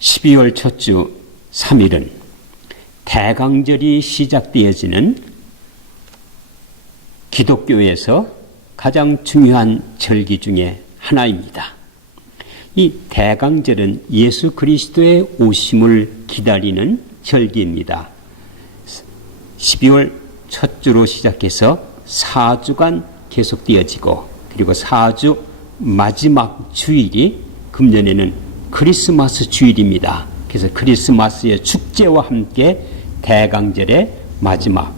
12월 첫 주 3일은 대강절이 시작되어지는 기독교에서 가장 중요한 절기 중에 하나입니다. 이 대강절은 예수 그리스도의 오심을 기다리는 절기입니다. 12월 첫 주로 시작해서 4주간 계속되어지고, 그리고 4주 마지막 주일이 금년에는 크리스마스 주일입니다. 그래서 크리스마스의 축제와 함께 대강절의 마지막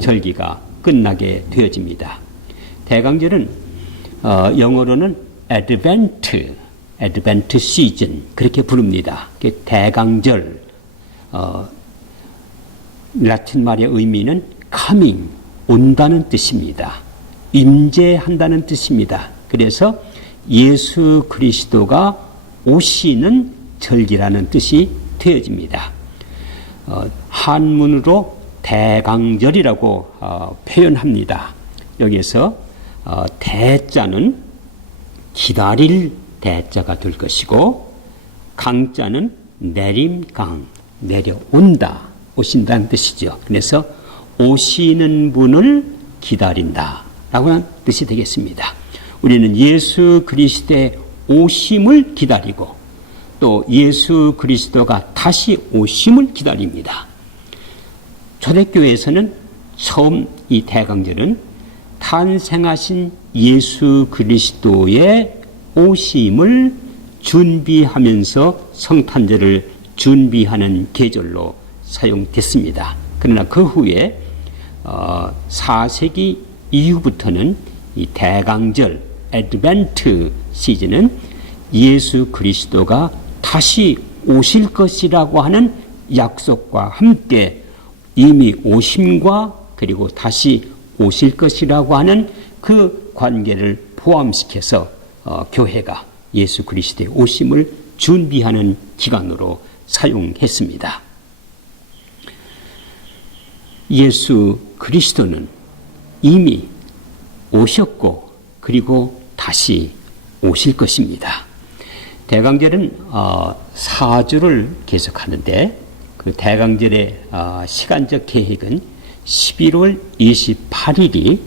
절기가 끝나게 되어집니다. 대강절은 영어로는 Advent season 그렇게 부릅니다. 대강절, 라틴 말의 의미는 coming, 온다는 뜻입니다. 임재한다는 뜻입니다. 그래서 예수 그리스도가 오시는 절기라는 뜻이 되어집니다. 한문으로 대강절이라고 표현합니다. 여기서 대자는 기다릴 대자가 될 것이고, 강자는 내림강, 내려온다, 오신다는 뜻이죠. 그래서 오시는 분을 기다린다 라고 하는 뜻이 되겠습니다. 우리는 예수 그리스도의 오심을 기다리고, 또 예수 그리스도가 다시 오심을 기다립니다. 초대교회에서는 처음 이 대강절은 탄생하신 예수 그리스도의 오심을 준비하면서 성탄절을 준비하는 계절로 사용됐습니다. 그러나 그 후에 4세기 이후부터는 이 대강절, 애드벤트 시즌은 예수 그리스도가 다시 오실 것이라고 하는 약속과 함께 이미 오심과 그리고 다시 오실 것이라고 하는 그 관계를 포함시켜서 교회가 예수 그리스도의 오심을 준비하는 기간으로 사용했습니다. 예수 그리스도는 이미 오셨고, 그리고 다시 오실 것입니다. 대강절은 4주를 계속하는데, 그 대강절의 시간적 계획은 11월 28일이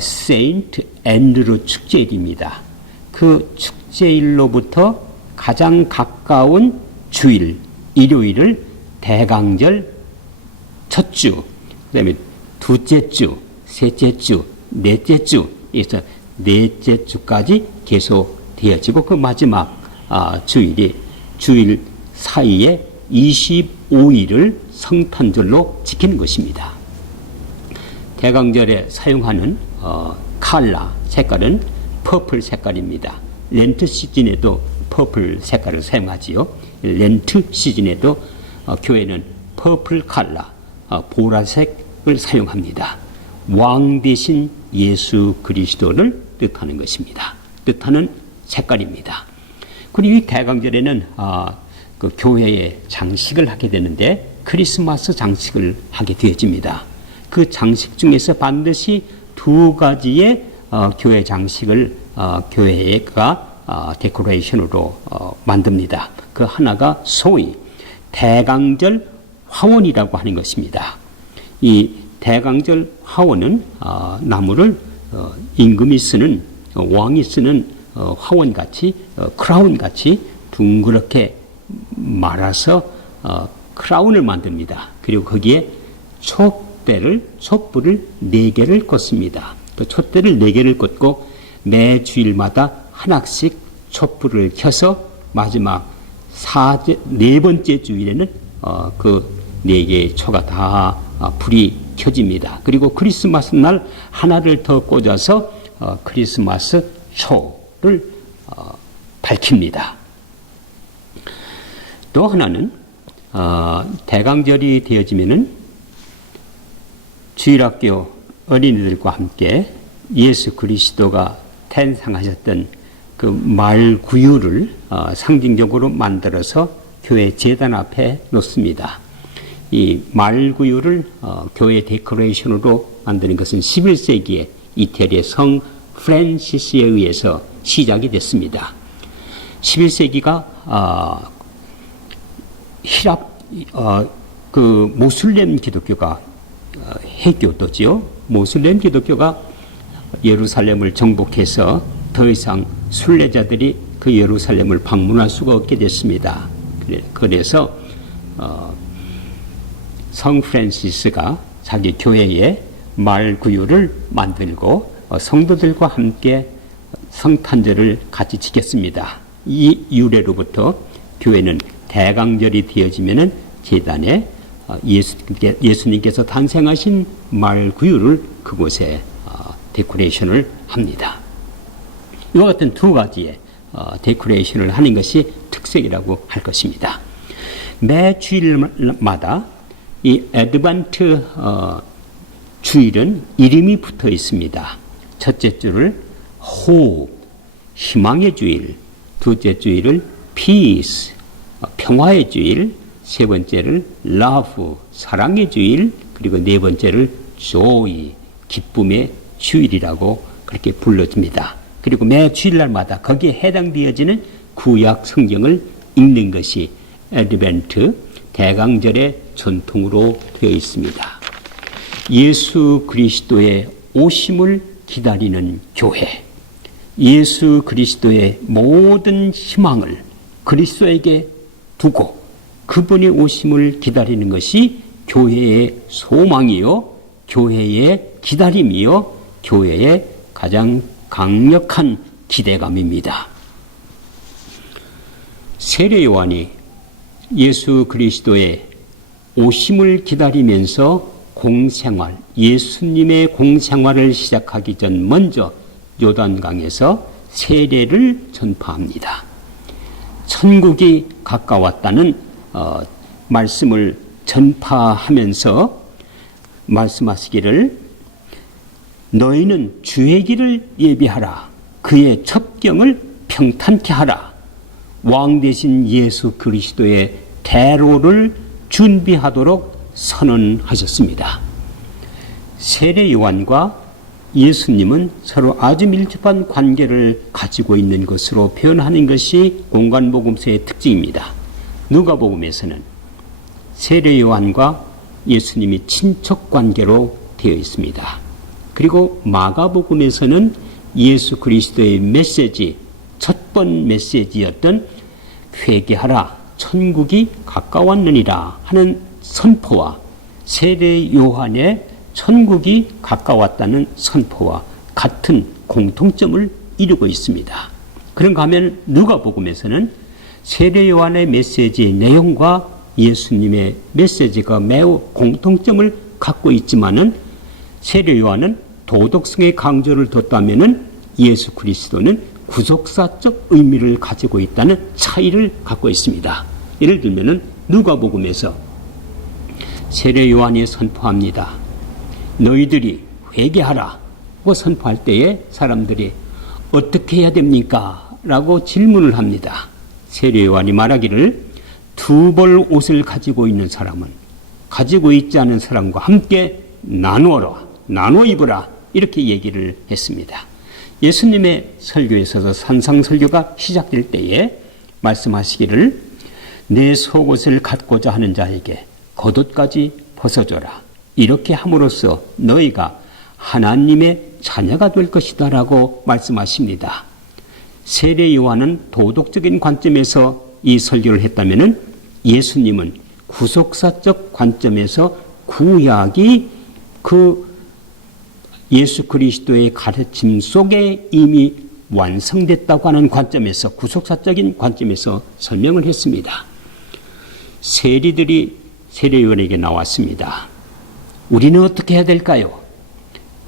세인트 앤드루 축제일입니다. 그 축제일로부터 가장 가까운 주일, 일요일을 대강절 첫 주, 그 다음에 둘째 주, 셋째 주, 넷째 주, 그래서 넷째 주까지 계속 되어지고, 그 마지막 주일이 주일 사이에 25일을 성탄절로 지키는 것입니다. 대강절에 사용하는 컬러, 색깔은 퍼플 색깔입니다. 렌트 시즌에도 퍼플 색깔을 사용하지요. 렌트 시즌에도 교회는 퍼플 컬러, 보라색을 사용합니다. 왕 대신 예수 그리스도를 뜻하는 것입니다. 뜻하는 색깔입니다. 그리고 이 대강절에는 그 교회에 장식을 하게 되는데, 크리스마스 장식을 하게 되어집니다. 그 장식 중에서 반드시 두 가지의 교회 장식을 교회가 데코레이션으로 만듭니다. 그 하나가 소위 대강절 화원이라고 하는 것입니다. 이 대강절 화원은 나무를 임금이 쓰는, 왕이 쓰는 화원같이, 크라운같이 둥그렇게 말아서 크라운을 만듭니다. 그리고 거기에 촛불을 4개를 꽂습니다. 또 촛대를 4개를 꽂고 매 주일마다 하나씩 촛불을 켜서 마지막 4번째 주일에는 그 4개의 초가 다 불이 켜집니다. 그리고 크리스마스 날 하나를 더 꽂아서 크리스마스 초를 밝힙니다. 또 하나는 대강절이 되어지면은 주일학교 어린이들과 함께 예수 그리스도가 탄생하셨던 그 말구유를 상징적으로 만들어서 교회 제단 앞에 놓습니다. 이 말구유를 교회 데코레이션으로 만드는 것은 11세기에 이태리의 성 프란시스에 의해서 시작이 됐습니다. 11세기가 히랍 그 모슬렘 기독교가 해교도지요. 모슬렘 기독교가 예루살렘을 정복해서 더 이상 순례자들이 그 예루살렘을 방문할 수가 없게 됐습니다. 그래서 성 프란시스가 자기 교회에 마을 구유를 만들고 성도들과 함께 성탄절을 같이 지켰습니다. 이 유래로부터 교회는 대강절이 되어지면은 제단에 예수님께서 탄생하신 마을 구유를 그곳에 데코레이션을 합니다. 이와 같은 두 가지의 데코레이션을 하는 것이 특색이라고 할 것입니다. 매 주일마다 이 애드반트 주일은 이름이 붙어 있습니다. 첫째 주를 호흡, 희망의 주일, 둘째 주일을 peace, 평화의 주일, 세 번째를 love, 사랑의 주일, 그리고 네 번째를 joy, 기쁨의 주일이라고 그렇게 불러집니다. 그리고 매 주일날마다 거기에 해당되어지는 구약 성경을 읽는 것이 애드벤트 대강절의 전통으로 되어 있습니다. 예수 그리스도의 오심을 기다리는 교회, 예수 그리스도의 모든 희망을 그리스도에게 두고 그분의 오심을 기다리는 것이 교회의 소망이요, 교회의 기다림이요, 교회의 가장 강력한 기대감입니다. 세례 요한이 예수 그리스도의 오심을 기다리면서 공생활, 예수님의 공생활을 시작하기 전 먼저 요단강에서 세례를 전파합니다. 천국이 가까웠다는 말씀을 전파하면서 말씀하시기를 너희는 주의 길을 예비하라. 그의 첩경을 평탄케 하라. 왕 대신 예수 그리스도의 대로를 준비하도록 선언하셨습니다. 세례 요한과 예수님은 서로 아주 밀접한 관계를 가지고 있는 것으로 표현하는 것이 공관복음서의 특징입니다. 누가복음에서는 세례 요한과 예수님이 친척 관계로 되어 있습니다. 그리고 마가복음에서는 예수 그리스도의 메시지, 첫 번 메시지였던 회개하라, 천국이 가까웠느니라 하는 선포와 세례 요한의 천국이 가까웠다는 선포와 같은 공통점을 이루고 있습니다. 그런가 하면 누가복음에서는 세례 요한의 메시지의 내용과 예수님의 메시지가 매우 공통점을 갖고 있지만은 세례 요한은 도덕성의 강조를 뒀다면은 예수 그리스도는 구속사적 의미를 가지고 있다는 차이를 갖고 있습니다. 예를 들면은 누가복음에서 세례 요한이 선포합니다. 너희들이 회개하라고 선포할 때에 사람들이 어떻게 해야 됩니까? 라고 질문을 합니다. 세례 요한이 말하기를 두 벌 옷을 가지고 있는 사람은 가지고 있지 않은 사람과 함께 나누어라, 나눠 입으라 이렇게 얘기를 했습니다. 예수님의 설교에 있어서 산상설교가 시작될 때에 말씀하시기를 내 속옷을 갖고자 하는 자에게 겉옷까지 벗어줘라. 이렇게 함으로써 너희가 하나님의 자녀가 될 것이다 라고 말씀하십니다. 세례 요한은 도덕적인 관점에서 이 설교를 했다면 예수님은 구속사적 관점에서 구약이 그 예수 그리스도의 가르침 속에 이미 완성됐다고 하는 관점에서, 구속사적인 관점에서 설명을 했습니다. 세리들이 세례 요한에게 나왔습니다. 우리는 어떻게 해야 될까요?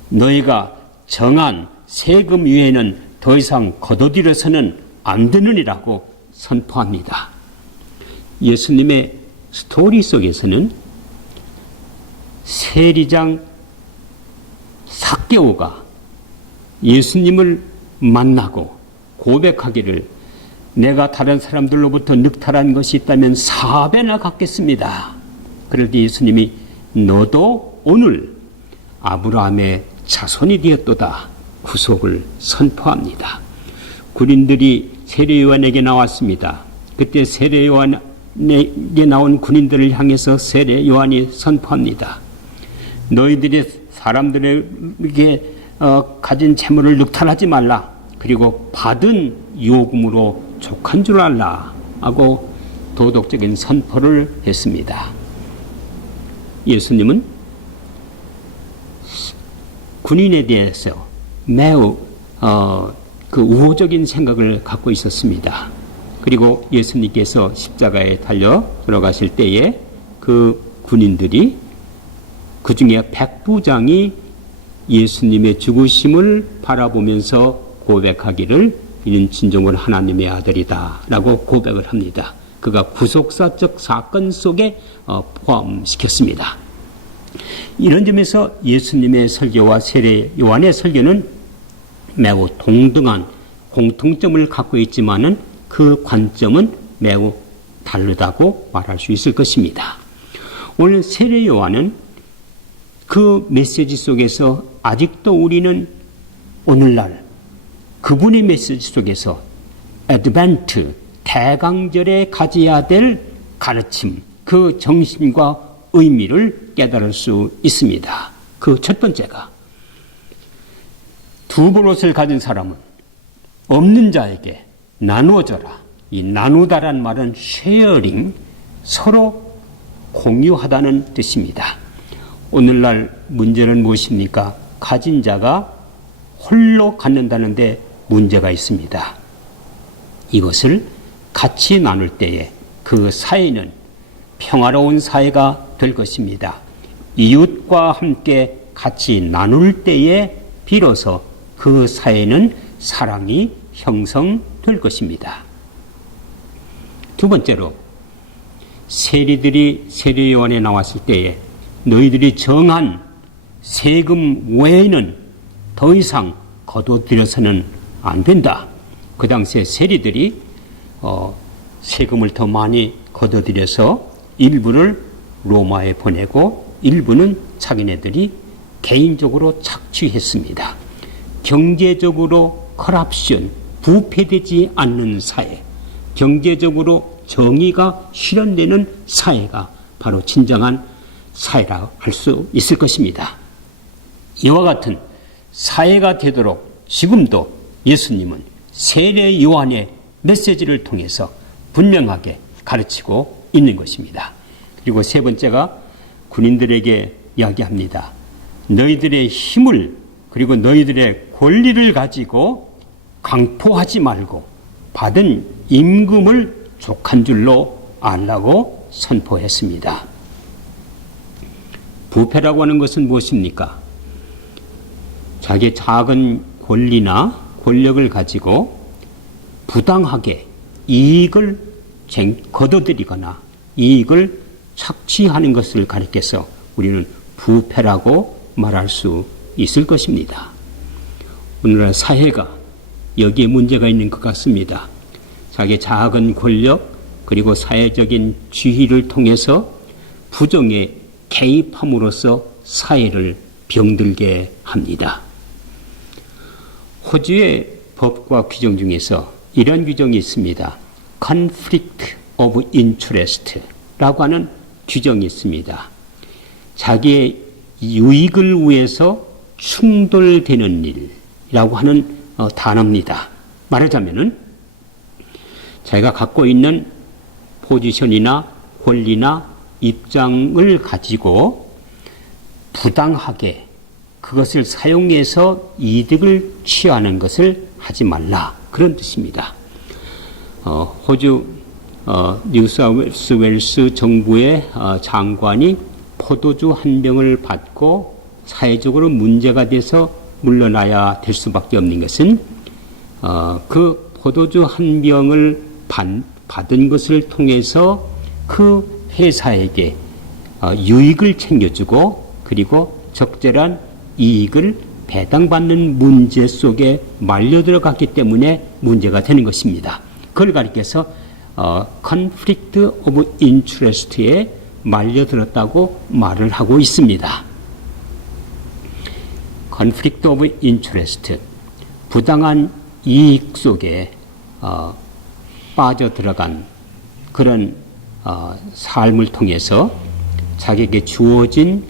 너희가 정한 세금 위에는 더 이상 거둬들여서는 안 되느니라고 선포합니다. 예수님의 스토리 속에서는 세리장 삭개오가 예수님을 만나고 고백하기를 내가 다른 사람들로부터 늑탈한 것이 있다면 4배나 갚겠습니다. 그럴 때 예수님이 너도 오늘 아브라함의 자손이 되었도다 구속을 선포합니다. 군인들이 세례 요한에게 나왔습니다. 그때 세례 요한 나온 군인들을 향해서 세례 요한이 선포합니다. 너희들이 사람들에게 가진 재물을 늑탈하지 말라. 그리고 받은 요금으로 족한 줄 알라 하고 도덕적인 선포를 했습니다. 예수님은 군인에 대해서 매우 우호적인 생각을 갖고 있었습니다. 그리고 예수님께서 십자가에 달려 들어가실 때에 그 군인들이 그 중에 백부장이 예수님의 죽으심을 바라보면서 고백하기를 이는 진정으로 하나님의 아들이다 라고 고백을 합니다. 그가 구속사적 사건 속에 포함시켰습니다. 이런 점에서 예수님의 설교와 세례 요한의 설교는 매우 동등한 공통점을 갖고 있지만은 그 관점은 매우 다르다고 말할 수 있을 것입니다. 오늘 세례 요한은 그 메시지 속에서 아직도 우리는 오늘날 그분의 메시지 속에서 애드벤트, 대강절에 가져야 될 가르침, 그 정신과 의미를 깨달을 수 있습니다. 그 첫 번째가 두 벌옷을 가진 사람은 없는 자에게 나누어져라. 이 나누다란 말은 쉐어링, 서로 공유하다는 뜻입니다. 오늘날 문제는 무엇입니까? 가진 자가 홀로 갖는다는데 문제가 있습니다. 이것을 같이 나눌 때에 그 사회는 평화로운 사회가 될 것입니다. 이웃과 함께 같이 나눌 때에 비로소 그 사회는 사랑이 형성될 것입니다. 두 번째로 세리들이 세례 요한에 나왔을 때에 너희들이 정한 세금 외에는 더 이상 거둬들여서는 안 된다. 그 당시에 세리들이 세금을 더 많이 거둬들여서 일부를 로마에 보내고 일부는 자기네들이 개인적으로 착취했습니다. 경제적으로 커럽션, 부패되지 않는 사회, 경제적으로 정의가 실현되는 사회가 바로 진정한 사회라 할 수 있을 것입니다. 이와 같은 사회가 되도록 지금도 예수님은 세례 요한의 메시지를 통해서 분명하게 가르치고 있는 것입니다. 그리고 세 번째가 군인들에게 이야기합니다. 너희들의 힘을 그리고 너희들의 권리를 가지고 강포하지 말고 받은 임금을 족한 줄로 알라고 선포했습니다. 부패라고 하는 것은 무엇입니까? 자기의 작은 권리나 권력을 가지고 부당하게 이익을 거둬들이거나 이익을 착취하는 것을 가리켜서 우리는 부패라고 말할 수 있을 것입니다. 오늘날 사회가 여기에 문제가 있는 것 같습니다. 자기의 작은 권력 그리고 사회적인 지위를 통해서 부정에 개입함으로써 사회를 병들게 합니다. 호주의 법과 규정 중에서 이런 규정이 있습니다. Conflict of Interest라고 하는 규정이 있습니다. 자기의 유익을 위해서 충돌되는 일이라고 하는 단어입니다. 말하자면은 자기가 갖고 있는 포지션이나 권리나 입장을 가지고 부당하게 그것을 사용해서 이득을 취하는 것을 하지 말라. 그런 뜻입니다. 호주 뉴사우스웨일스 정부의 장관이 포도주 한 병을 받고 사회적으로 문제가 돼서 물러나야 될 수밖에 없는 것은 그 포도주 한 병을 받은 것을 통해서 그 회사에게 유익을 챙겨주고 그리고 적절한 이익을 배당받는 문제 속에 말려 들어갔기 때문에 문제가 되는 것입니다. 그걸 가리켜서 conflict of interest에 말려들었다고 말을 하고 있습니다. conflict of interest, 부당한 이익 속에 빠져들어간 그런 삶을 통해서 자기에게 주어진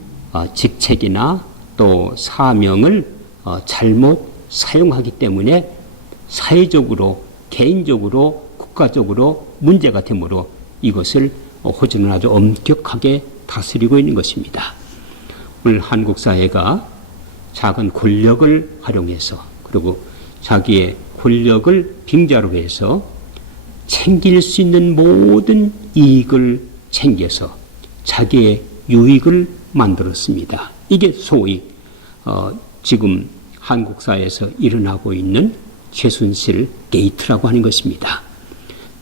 직책이나 또 사명을 잘못 사용하기 때문에 사회적으로, 개인적으로, 국가적으로 문제가 되므로 이것을 호주는 아주 엄격하게 다스리고 있는 것입니다. 오늘 한국 사회가 작은 권력을 활용해서 그리고 자기의 권력을 빙자로 해서 챙길 수 있는 모든 이익을 챙겨서 자기의 유익을 만들었습니다. 이게 소위 지금 한국 사회에서 일어나고 있는 최순실 게이트라고 하는 것입니다.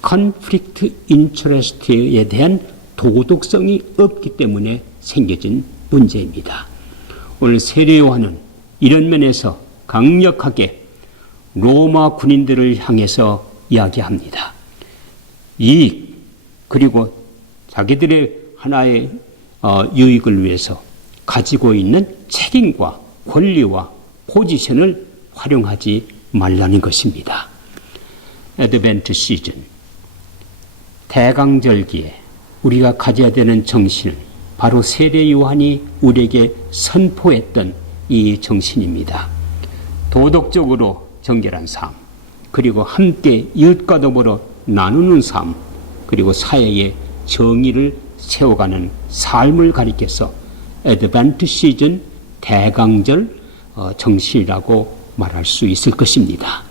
컨플릭트 인터레스트에 대한 도덕성이 없기 때문에 생겨진 문제입니다. 오늘 세례 요한은 이런 면에서 강력하게 로마 군인들을 향해서 이야기합니다. 이익 그리고 자기들의 하나의 유익을 위해서 가지고 있는 책임과 권리와 포지션을 활용하지 말라는 것입니다. 애드벤트 시즌, 대강절기에 우리가 가져야 되는 정신은 바로 세례 요한이 우리에게 선포했던 이 정신입니다. 도덕적으로 정결한 삶, 그리고 함께 이웃과 더불어 나누는 삶, 그리고 사회의 정의를 세워가는 삶을 가리켜서 애드벤트 시즌 대강절 정신이라고 말할 수 있을 것입니다.